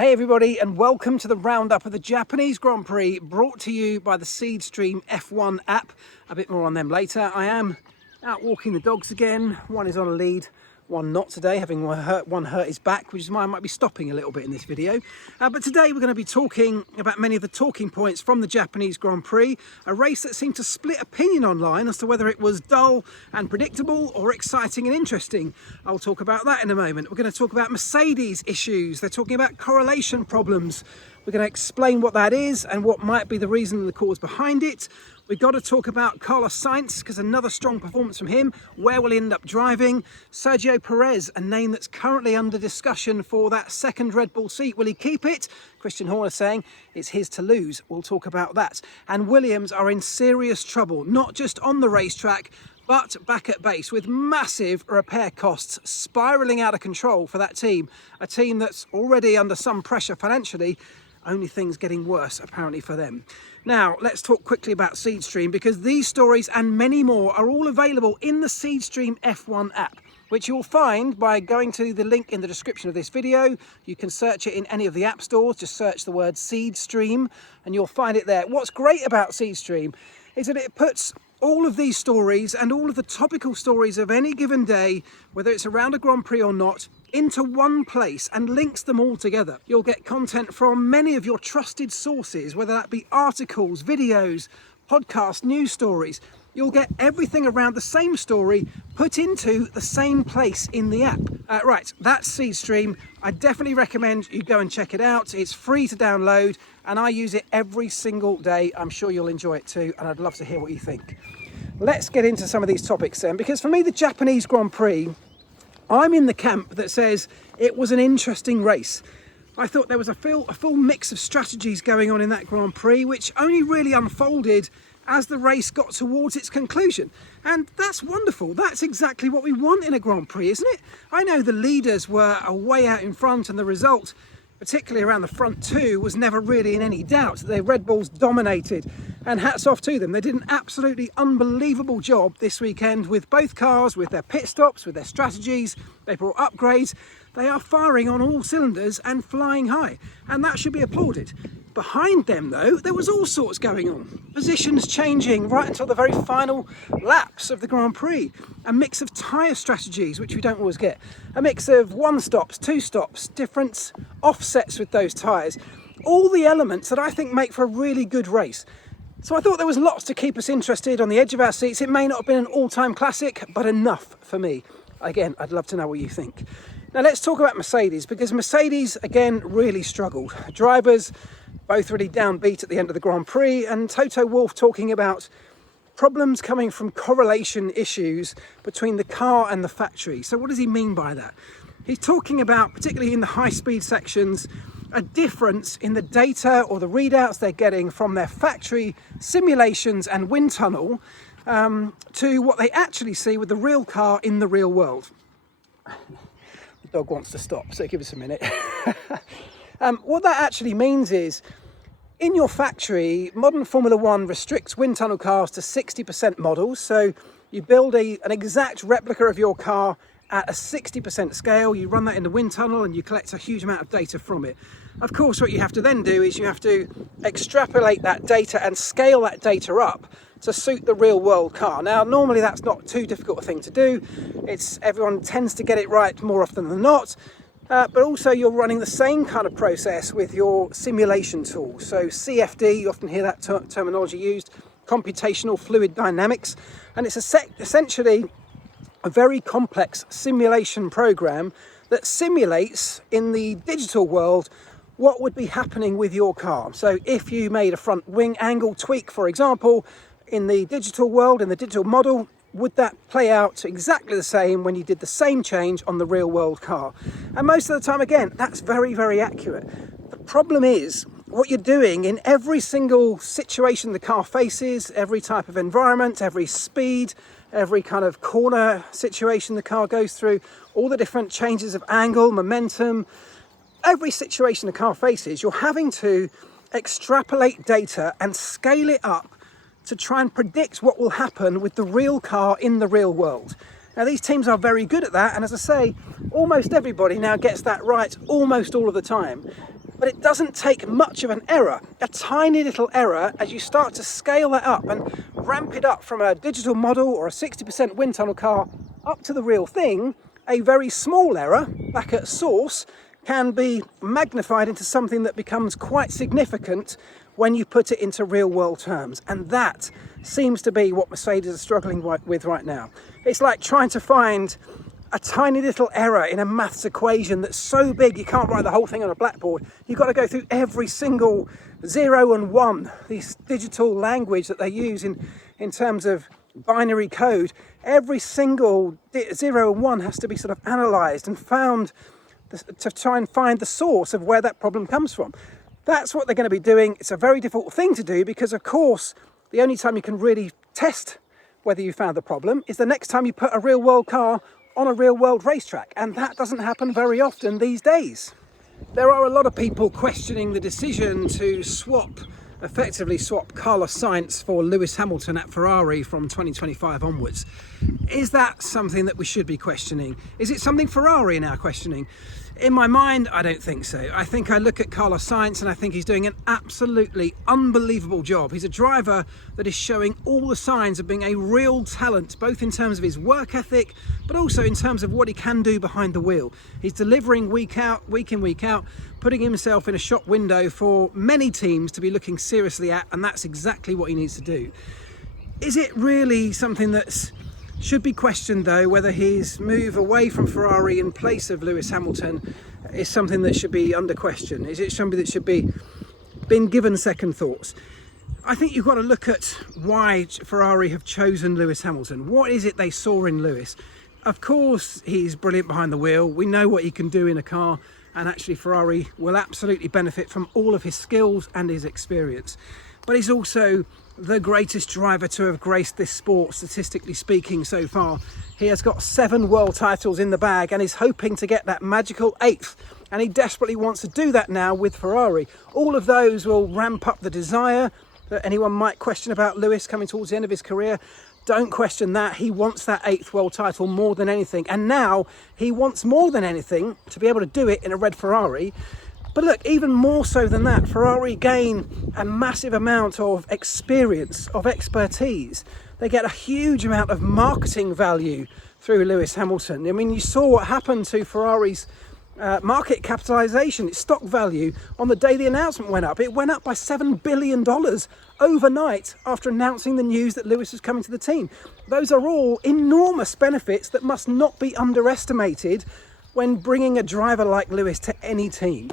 Hey everybody, and welcome to the roundup of the Japanese Grand Prix, brought to you by the SeedStream F1 app. A bit more on them later. I am out walking the dogs again. One is on a lead, one not today, having one hurt his back, which is why I might be stopping a little bit in this video. But today we're going to be talking about many of the talking points from the Japanese Grand Prix, a race that seemed to split opinion online as to whether it was dull and predictable or exciting and interesting. I'll talk about that in a moment. We're going to talk about Mercedes issues. They're talking about correlation problems. We're going to explain what that is and what might be the reason and the cause behind it. We've got to talk about Carlos Sainz, because another strong performance from him. Where will he end up driving? Sergio Perez, a name that's currently under discussion for that second Red Bull seat. Will he keep it? Christian Horner saying it's his to lose. We'll talk about that. And Williams are in serious trouble, not just on the racetrack, but back at base, with massive repair costs spiralling out of control for that team. A team that's already under some pressure financially, only things getting worse apparently for them. Now, let's talk quickly about SeedStream, because these stories and many more are all available in the SeedStream F1 app, which you'll find by going to the link in the description of this video. You can search it in any of the app stores, just search the word SeedStream and you'll find it there. What's great about SeedStream is that it puts all of these stories and all of the topical stories of any given day, whether it's around a Grand Prix or not, into one place and links them all together. You'll get content from many of your trusted sources, whether that be articles, videos, podcasts, news stories. You'll get everything around the same story put into the same place in the app. Right, that's SeedStream. I definitely recommend you go and check it out. It's free to download and I use it every single day. I'm sure you'll enjoy it too, and I'd love to hear what you think. Let's get into some of these topics then, because for me, the Japanese Grand Prix, I'm in the camp that says it was an interesting race. I thought there was a full mix of strategies going on in that Grand Prix, which only really unfolded as the race got towards its conclusion. And that's wonderful. That's exactly what we want in a Grand Prix, isn't it? I know the leaders were way out in front, and the result, particularly around the front two, was never really in any doubt. The Red Bulls dominated, and hats off to them. They did an absolutely unbelievable job this weekend with both cars, with their pit stops, with their strategies. They brought upgrades. They are firing on all cylinders and flying high, and that should be applauded. Behind them, though, there was all sorts going on. Positions changing right until the very final laps of the Grand Prix. A mix of tyre strategies, which we don't always get. A mix of one stops, two stops, different offsets with those tyres. All the elements that I think make for a really good race. So I thought there was lots to keep us interested on the edge of our seats. It may not have been an all-time classic, but enough for me. Again, I'd love to know what you think. Now let's talk about Mercedes, because Mercedes, again, really struggled. Drivers both really downbeat at the end of the Grand Prix, and Toto Wolff talking about problems coming from correlation issues between the car and the factory. So what does he mean by that? He's talking about, particularly in the high-speed sections, a difference in the data or the readouts they're getting from their factory simulations and wind tunnel to what they actually see with the real car in the real world. The dog wants to stop, so give us a minute. What that actually means is, in your factory, modern Formula One restricts wind tunnel cars to 60% models. So you build an exact replica of your car at a 60% scale, you run that in the wind tunnel and you collect a huge amount of data from it. Of course, what you have to then do is you have to extrapolate that data and scale that data up to suit the real world car. Now, normally that's not too difficult a thing to do. Everyone tends to get it right more often than not. But also you're running the same kind of process with your simulation tools. So CFD, you often hear that terminology used, computational fluid dynamics. And it's essentially a very complex simulation program that simulates in the digital world what would be happening with your car. So if you made a front wing angle tweak, for example, in the digital world, in the digital model, would that play out exactly the same when you did the same change on the real world car? And most of the time, again, that's very, very accurate. The problem is what you're doing in every single situation the car faces, every type of environment, every speed, every kind of corner situation the car goes through, all the different changes of angle, momentum, every situation the car faces, you're having to extrapolate data and scale it up to try and predict what will happen with the real car in the real world. Now, these teams are very good at that, and as I say, almost everybody now gets that right almost all of the time. But it doesn't take much of an error, a tiny little error, as you start to scale that up and ramp it up from a digital model or a 60% wind tunnel car up to the real thing. A very small error back at source can be magnified into something that becomes quite significant when you put it into real world terms. And that seems to be what Mercedes are struggling with right now. It's like trying to find a tiny little error in a maths equation that's so big you can't write the whole thing on a blackboard. You've got to go through every single 0 and 1, this digital language that they use in terms of binary code. Every single 0 and 1 has to be sort of analysed and found to try and find the source of where that problem comes from. That's what they're going to be doing. It's a very difficult thing to do because, of course, the only time you can really test whether you found the problem is the next time you put a real world car on a real world racetrack, and that doesn't happen very often these days. There are a lot of people questioning the decision to effectively swap Carlos Sainz for Lewis Hamilton at Ferrari from 2025 onwards. Is that something that we should be questioning? Is it something Ferrari are now questioning? In my mind, I don't think so. I think I look at Carlos Sainz and I think he's doing an absolutely unbelievable job. He's a driver that is showing all the signs of being a real talent, both in terms of his work ethic, but also in terms of what he can do behind the wheel. He's delivering week in, week out, putting himself in a shop window for many teams to be looking seriously at, and that's exactly what he needs to do. Is it really something that's should be questioned, though, whether his move away from Ferrari in place of Lewis Hamilton is something that should be under question? Is it something that should be been given second thoughts? I think you've got to look at why Ferrari have chosen Lewis Hamilton. What is it they saw in Lewis? Of course, he's brilliant behind the wheel. We know what he can do in a car, and actually Ferrari will absolutely benefit from all of his skills and his experience. But he's also the greatest driver to have graced this sport, statistically speaking, so far. He has got 7 world titles in the bag and is hoping to get that magical 8th. And he desperately wants to do that now with Ferrari. All of those will ramp up the desire that anyone might question about Lewis coming towards the end of his career. Don't question that. He wants that 8th world title more than anything. And now he wants more than anything to be able to do it in a red Ferrari. But look, even more so than that, Ferrari gain a massive amount of experience, of expertise. They get a huge amount of marketing value through Lewis Hamilton. I mean, you saw what happened to Ferrari's market capitalization, its stock value, on the day the announcement went up. It went up by $7 billion overnight after announcing the news that Lewis was coming to the team. Those are all enormous benefits that must not be underestimated when bringing a driver like Lewis to any team.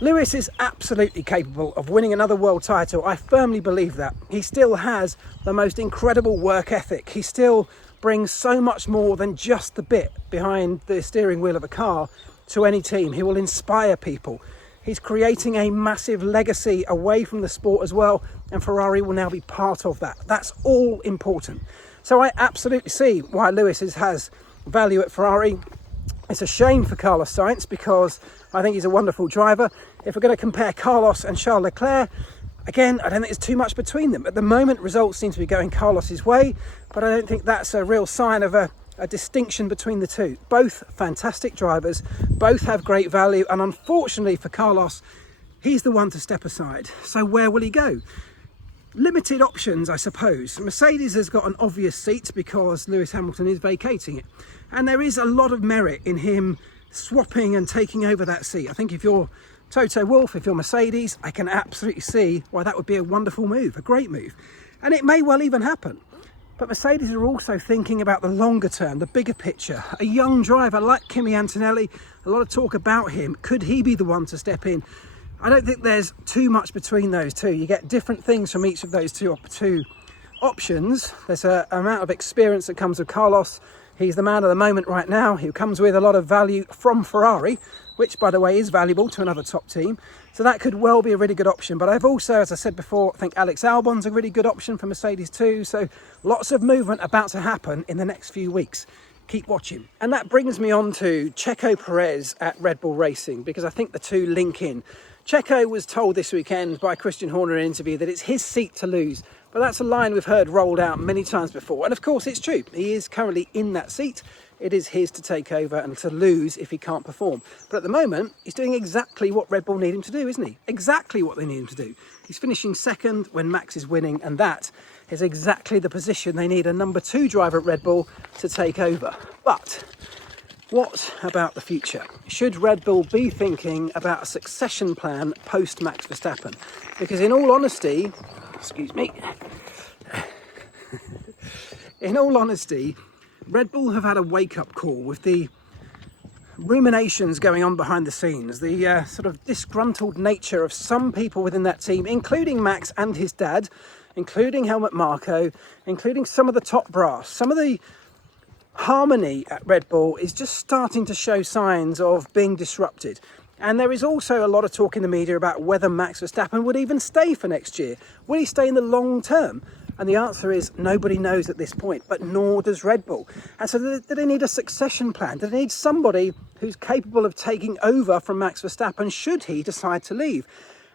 Lewis is absolutely capable of winning another world title. I firmly believe that. He still has the most incredible work ethic. He still brings so much more than just the bit behind the steering wheel of a car to any team. He will inspire people. He's creating a massive legacy away from the sport as well, and Ferrari will now be part of that. That's all important. So I absolutely see why Lewis has value at Ferrari. It's a shame for Carlos Sainz because I think he's a wonderful driver. If we're going to compare Carlos and Charles Leclerc, again, I don't think there's too much between them. At the moment, results seem to be going Carlos's way, but I don't think that's a real sign of a distinction between the two. Both fantastic drivers, both have great value, and unfortunately for Carlos, he's the one to step aside. So where will he go? Limited options, I suppose. Mercedes has got an obvious seat because Lewis Hamilton is vacating it. And there is a lot of merit in him swapping and taking over that seat. I think if you're Toto Wolff, if you're Mercedes, I can absolutely see why that would be a wonderful move, a great move. And it may well even happen. But Mercedes are also thinking about the longer term, the bigger picture. A young driver like Kimi Antonelli, a lot of talk about him. Could he be the one to step in? I don't think there's too much between those two. You get different things from each of those two options. There's an amount of experience that comes with Carlos. He's the man of the moment right now. He comes with a lot of value from Ferrari, which, by the way, is valuable to another top team. So that could well be a really good option. But I've also, as I said before, I think Alex Albon's a really good option for Mercedes too. So lots of movement about to happen in the next few weeks. Keep watching. And that brings me on to Checo Perez at Red Bull Racing, because I think the two link in. Checo was told this weekend by Christian Horner in an interview that it's his seat to lose. But that's a line we've heard rolled out many times before. And of course, it's true. He is currently in that seat. it is his to take over and to lose if he can't perform. But at the moment, he's doing exactly what Red Bull need him to do, isn't he? Exactly what they need him to do. He's finishing second when Max is winning, and that is exactly the position they need a number 2 driver at Red Bull to take over. But what about the future? Should Red Bull be thinking about a succession plan post Max Verstappen? Because in all honesty, excuse me, in all honesty, Red Bull have had a wake-up call with the ruminations going on behind the scenes, the sort of disgruntled nature of some people within that team, including Max and his dad, including Helmut Marko, including some of the top brass. Some of the harmony at Red Bull is just starting to show signs of being disrupted. And there is also a lot of talk in the media about whether Max Verstappen would even stay for next year. Will he stay in the long term? And the answer is nobody knows at this point, but nor does Red Bull. And so do they need a succession plan? Do they need somebody who's capable of taking over from Max Verstappen should he decide to leave?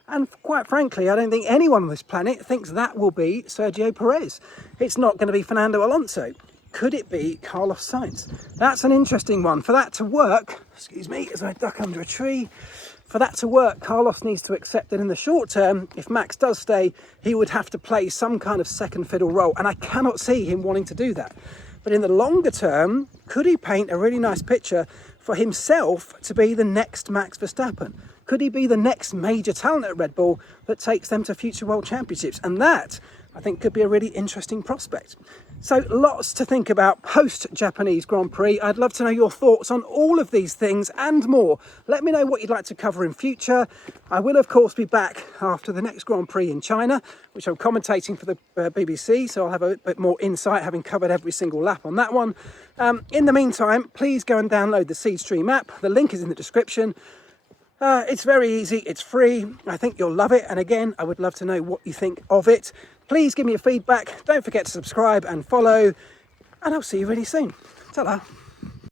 And quite frankly, I don't think anyone on this planet thinks that will be Sergio Perez. It's not going to be Fernando Alonso. Could it be Carlos Sainz? That's an interesting one. For that to work, excuse me, as I duck under a tree, for that to work, Carlos needs to accept that in the short term, if Max does stay, he would have to play some kind of second fiddle role. And I cannot see him wanting to do that. But in the longer term, could he paint a really nice picture for himself to be the next Max Verstappen? Could he be the next major talent at Red Bull that takes them to future world championships? And that, I think, could be a really interesting prospect. So lots to think about post-Japanese Grand Prix. I'd love to know your thoughts on all of these things and more. Let me know what you'd like to cover in future. I will, of course, be back after the next Grand Prix in China, which I'm commentating for the BBC, so I'll have a bit more insight, having covered every single lap on that one. In the meantime, please go and download the SeedStream app. The link is in the description. It's very easy, it's free. I think you'll love it. And again, I would love to know what you think of it. Please give me your feedback. Don't forget to subscribe and follow. And I'll see you really soon. Ta-da.